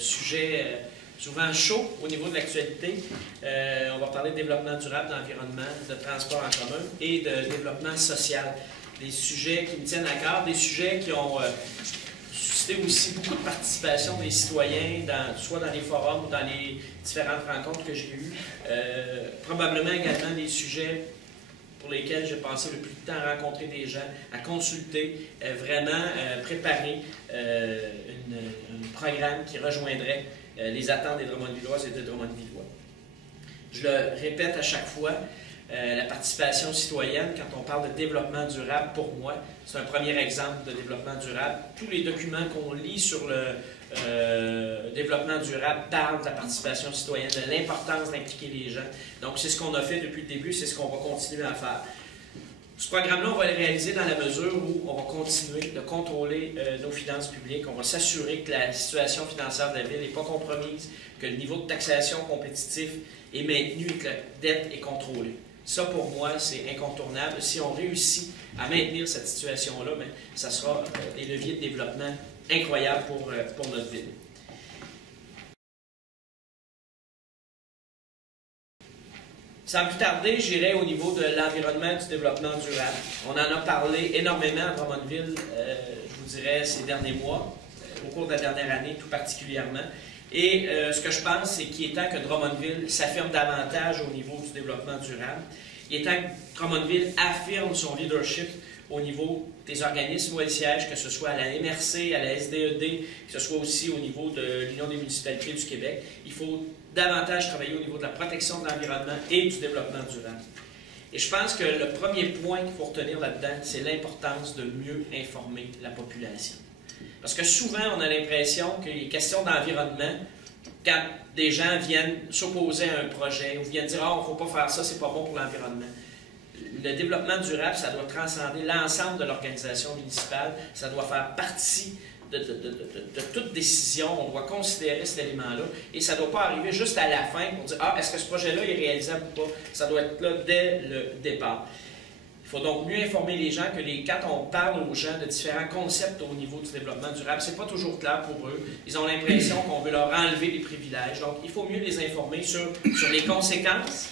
sujet souvent chaud au niveau de l'actualité. On va parler de développement durable, d'environnement, de transport en commun et de développement social. Des sujets qui me tiennent à cœur, des sujets qui ont suscité aussi beaucoup de participation des citoyens, soit dans les forums ou dans les différentes rencontres que j'ai eues. Probablement également des sujets pour lesquels j'ai passé le plus de temps à rencontrer des gens, à consulter, vraiment préparer un programme qui rejoindrait les attentes des Drummondvilloises et des Drummondvillois. Je le répète à chaque fois, la participation citoyenne, quand on parle de développement durable, pour moi, c'est un premier exemple de développement durable. Tous les documents qu'on lit sur le développement durable parlent de la participation citoyenne, de l'importance d'impliquer les gens. Donc, c'est ce qu'on a fait depuis le début, c'est ce qu'on va continuer à faire. Ce programme-là, on va le réaliser dans la mesure où on va continuer de contrôler nos finances publiques. On va s'assurer que la situation financière de la ville n'est pas compromise, que le niveau de taxation compétitif est maintenu et que la dette est contrôlée. Ça, pour moi, c'est incontournable. Si on réussit à maintenir cette situation-là, ça sera des leviers de développement incroyables pour notre ville. Sans plus tarder, j'irai au niveau de l'environnement et du développement durable. On en a parlé énormément à Drummondville, je vous dirais, ces derniers mois, au cours de la dernière année tout particulièrement. Et ce que je pense, c'est qu'il est temps que Drummondville s'affirme davantage au niveau du développement durable. Il est temps que Drummondville affirme son leadership au niveau des organismes où elle siège, que ce soit à la MRC, à la SDED, que ce soit aussi au niveau de l'Union des municipalités du Québec. Il faut davantage travailler au niveau de la protection de l'environnement et du développement durable. Et je pense que le premier point qu'il faut retenir là-dedans, c'est l'importance de mieux informer la population. Parce que souvent, on a l'impression que les questions d'environnement, quand des gens viennent s'opposer à un projet ou viennent dire « Ah, on ne faut pas faire ça, c'est pas bon pour l'environnement », le développement durable, ça doit transcender l'ensemble de l'organisation municipale, ça doit faire partie de toute décision, on doit considérer cet élément-là, et ça ne doit pas arriver juste à la fin pour dire « Ah, est-ce que ce projet-là est réalisable ou pas ?» Ça doit être là dès le départ. Il faut donc mieux informer les gens que quand on parle aux gens de différents concepts au niveau du développement durable, ce n'est pas toujours clair pour eux. Ils ont l'impression qu'on veut leur enlever des privilèges. Donc, il faut mieux les informer sur les conséquences,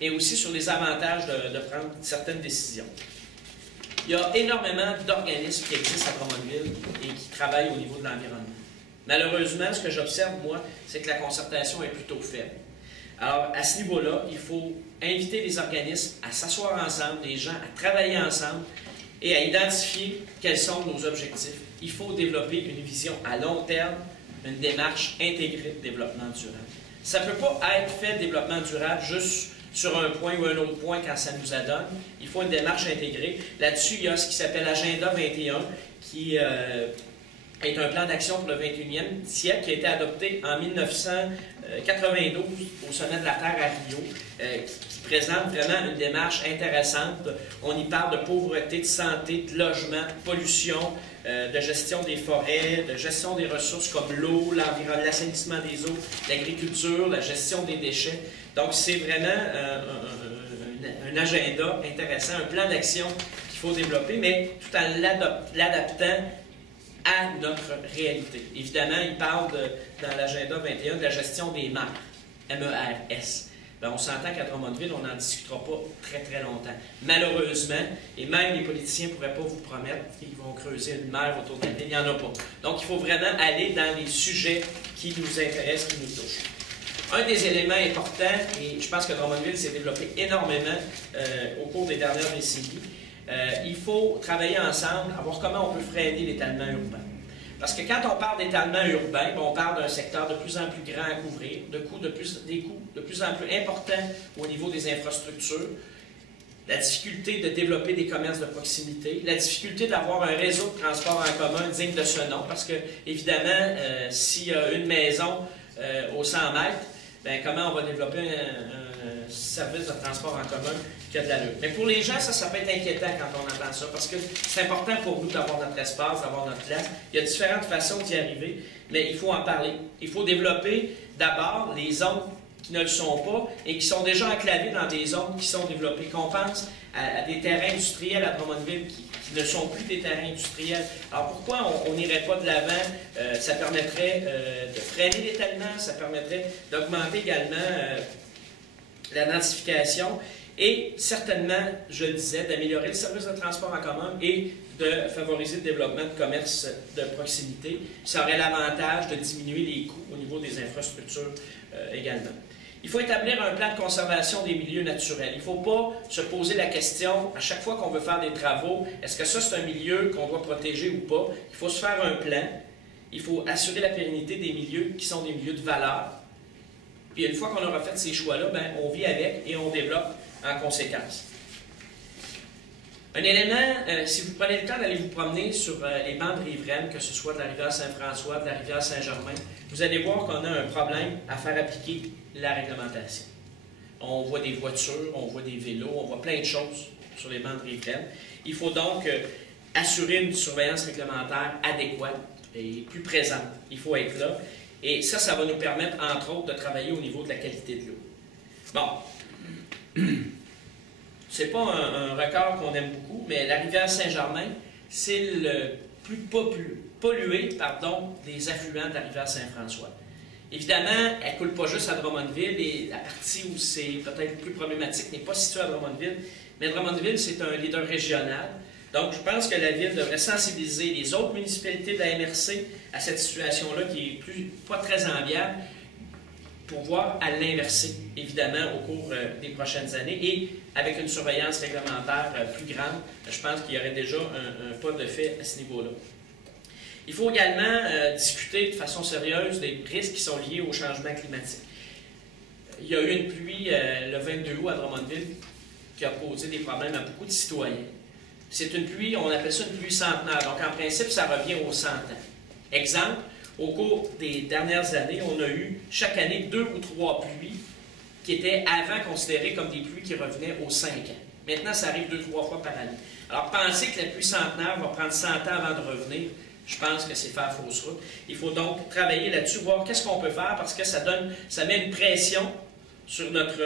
mais aussi sur les avantages de prendre certaines décisions. Il y a énormément d'organismes qui existent à Drummondville et qui travaillent au niveau de l'environnement. Malheureusement, ce que j'observe, moi, c'est que la concertation est plutôt faible. Alors, à ce niveau-là, il faut inviter les organismes à s'asseoir ensemble, les gens à travailler ensemble et à identifier quels sont nos objectifs. Il faut développer une vision à long terme, une démarche intégrée de développement durable. Ça ne peut pas être fait, le développement durable, juste sur un point ou un autre point quand ça nous adonne. Il faut une démarche intégrée. Là-dessus, il y a ce qui s'appelle l'Agenda 21, qui est un plan d'action pour le 21e siècle qui a été adopté en 1992 au Sommet de la Terre à Rio, qui présente vraiment une démarche intéressante. On y parle de pauvreté, de santé, de logement, de pollution, de gestion des forêts, de gestion des ressources comme l'eau, l'assainissement des eaux, l'agriculture, la gestion des déchets. Donc, c'est vraiment un agenda intéressant, un plan d'action qu'il faut développer, mais tout en l'adaptant à notre réalité. Évidemment, il parle dans l'agenda 21 de la gestion des mares, MERS. Bien, on s'entend qu'à Drummondville, on n'en discutera pas très très longtemps. Malheureusement, et même les politiciens ne pourraient pas vous promettre qu'ils vont creuser une mer autour de la ville, il n'y en a pas. Donc, il faut vraiment aller dans les sujets qui nous intéressent, qui nous touchent. Un des éléments importants, et je pense que Drummondville s'est développé énormément au cours des dernières décennies, il faut travailler ensemble à voir comment on peut freiner l'étalement urbain. Parce que quand on parle d'étalement urbain, on parle d'un secteur de plus en plus grand à couvrir, des coûts de plus en plus importants au niveau des infrastructures, la difficulté de développer des commerces de proximité, la difficulté d'avoir un réseau de transport en commun digne de ce nom, parce que, évidemment, s'il y a une maison aux 100 mètres, bien, comment on va développer un service de transport en commun qui a de l'allure. Mais pour les gens, ça peut être inquiétant quand on entend ça, parce que c'est important pour nous d'avoir notre espace, d'avoir notre place. Il y a différentes façons d'y arriver, mais il faut en parler. Il faut développer d'abord les zones qui ne le sont pas et qui sont déjà enclavés dans des zones qui sont développées. Qu'on pense à des terrains industriels à Drummondville qui ne sont plus des terrains industriels. Alors pourquoi on n'irait pas de l'avant? Ça permettrait de freiner l'étalement, ça permettrait d'augmenter également la densification et certainement, je le disais, d'améliorer le service de transport en commun et de favoriser le développement de commerce de proximité. Ça aurait l'avantage de diminuer les coûts au niveau des infrastructures également. Il faut établir un plan de conservation des milieux naturels. Il ne faut pas se poser la question, à chaque fois qu'on veut faire des travaux, est-ce que ça c'est un milieu qu'on doit protéger ou pas? Il faut se faire un plan. Il faut assurer la pérennité des milieux qui sont des milieux de valeur. Puis une fois qu'on aura fait ces choix-là, ben, on vit avec et on développe en conséquence. Un élément, si vous prenez le temps d'aller vous promener sur les bancs de riveraines, que ce soit de la rivière Saint-François, de la rivière Saint-Germain, vous allez voir qu'on a un problème à faire appliquer la réglementation. On voit des voitures, on voit des vélos, on voit plein de choses sur les bancs de riveraines. Il faut donc assurer une surveillance réglementaire adéquate et plus présente. Il faut être là. Et ça va nous permettre, entre autres, de travailler au niveau de la qualité de l'eau. Bon. C'est pas un record qu'on aime beaucoup, mais la rivière Saint-Germain, c'est le plus pollué des affluents de la rivière Saint-François. Évidemment, elle ne coule pas juste à Drummondville et la partie où c'est peut-être plus problématique n'est pas située à Drummondville, mais Drummondville, c'est un leader régional. Donc, je pense que la Ville devrait sensibiliser les autres municipalités de la MRC à cette situation-là qui n'est pas très enviable pour voir à l'inverser, évidemment, au cours des prochaines années et avec une surveillance réglementaire plus grande. Je pense qu'il y aurait déjà un pas de fait à ce niveau-là. Il faut également discuter de façon sérieuse des risques qui sont liés au changement climatique. Il y a eu une pluie le 22 août à Drummondville qui a posé des problèmes à beaucoup de citoyens. C'est une pluie, on appelle ça une pluie centenaire. Donc, en principe, ça revient aux 100 ans. Exemple, au cours des dernières années, on a eu chaque année 2 ou 3 pluies qui étaient avant considérées comme des pluies qui revenaient aux 5 ans. Maintenant, ça arrive 2-3 fois par année. Alors, penser que la pluie centenaire va prendre 100 ans avant de revenir, je pense que c'est faire fausse route. Il faut donc travailler là-dessus, voir qu'est-ce qu'on peut faire parce que ça met une pression sur notre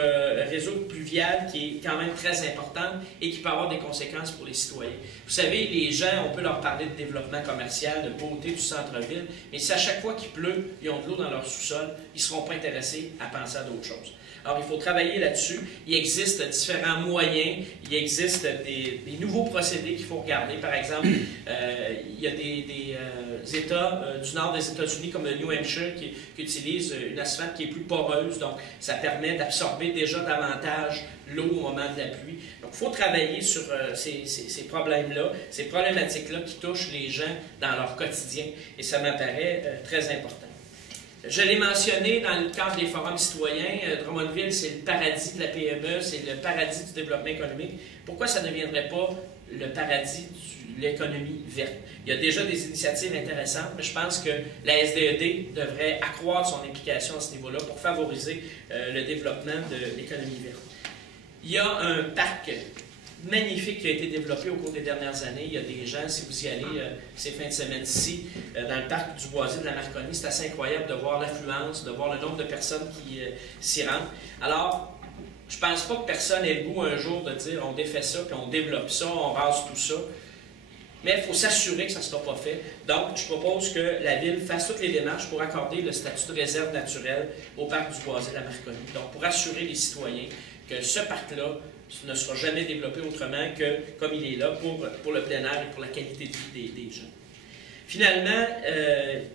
réseau pluvial qui est quand même très importante et qui peut avoir des conséquences pour les citoyens. Vous savez, les gens, on peut leur parler de développement commercial, de beauté du centre-ville, mais si à chaque fois qu'il pleut, ils ont de l'eau dans leur sous-sol, ils ne seront pas intéressés à penser à d'autres choses. Alors, il faut travailler là-dessus. Il existe différents moyens, il existe des nouveaux procédés qu'il faut regarder. Par exemple, il y a des États du nord des États-Unis, comme le New Hampshire, qui utilisent une asphalte qui est plus poreuse. Donc, ça permet d'absorber déjà davantage l'eau au moment de la pluie. Donc, il faut travailler sur ces problèmes-là, ces problématiques-là qui touchent les gens dans leur quotidien. Et ça m'apparaît très important. Je l'ai mentionné dans le cadre des forums citoyens, Drummondville, c'est le paradis de la PME, c'est le paradis du développement économique. Pourquoi ça ne deviendrait pas le paradis de l'économie verte? Il y a déjà des initiatives intéressantes, mais je pense que la SDED devrait accroître son implication à ce niveau-là pour favoriser le développement de l'économie verte. Il y a un parc magnifique qui a été développé au cours des dernières années. Il y a des gens, si vous y allez ces fins de semaine-ci, dans le parc du Boisé de la Marconi, c'est assez incroyable de voir l'affluence, de voir le nombre de personnes qui s'y rendent. Alors, je ne pense pas que personne ait le goût un jour de dire on défait ça, puis on développe ça, on rase tout ça. Mais il faut s'assurer que ça ne sera pas fait. Donc, je propose que la Ville fasse toutes les démarches pour accorder le statut de réserve naturelle au parc du Boisé de la Marconi. Donc, pour assurer les citoyens que ce parc-là ne sera jamais développé autrement que comme il est là pour le plein air et pour la qualité de vie des gens. Finalement,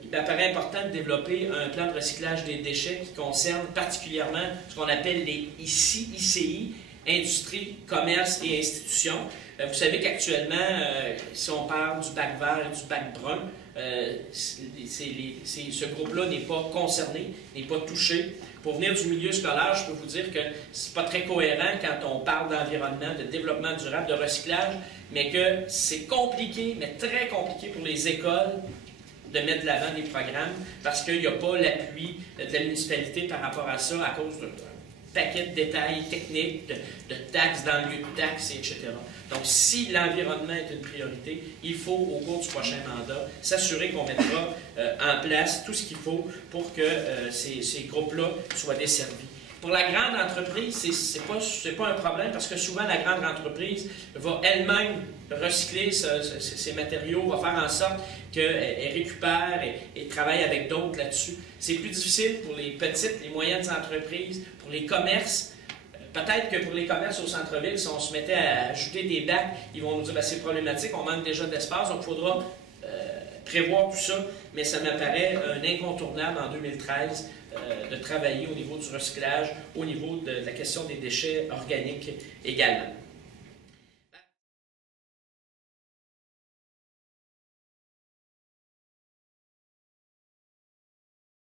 il m'apparaît important de développer un plan de recyclage des déchets qui concerne particulièrement ce qu'on appelle les ICI, industrie, commerce et institutions. Vous savez qu'actuellement, si on parle du bac vert et du bac brun, ce groupe-là n'est pas concerné, n'est pas touché. Pour venir du milieu scolaire, je peux vous dire que ce n'est pas très cohérent quand on parle d'environnement, de développement durable, de recyclage, mais que c'est compliqué, mais très compliqué pour les écoles de mettre de l'avant des programmes parce qu'il n'y a pas l'appui de la municipalité par rapport à ça à cause d'un paquet de détails techniques, de taxes dans le lieu de taxes, etc. Donc, si l'environnement est une priorité, il faut, au cours du prochain mandat, s'assurer qu'on mettra en place tout ce qu'il faut pour que ces groupes-là soient desservis. Pour la grande entreprise, c'est pas un problème parce que souvent la grande entreprise va elle-même recycler ces matériaux, va faire en sorte qu'elle récupère et travaille avec d'autres là-dessus. C'est plus difficile pour les petites, les moyennes entreprises, pour les commerces. Peut-être que pour les commerces au centre-ville, si on se mettait à ajouter des bacs, ils vont nous dire que c'est problématique, on manque déjà d'espace, donc il faudra prévoir tout ça, mais ça me paraît un incontournable en 2013 de travailler au niveau du recyclage, au niveau de la question des déchets organiques également.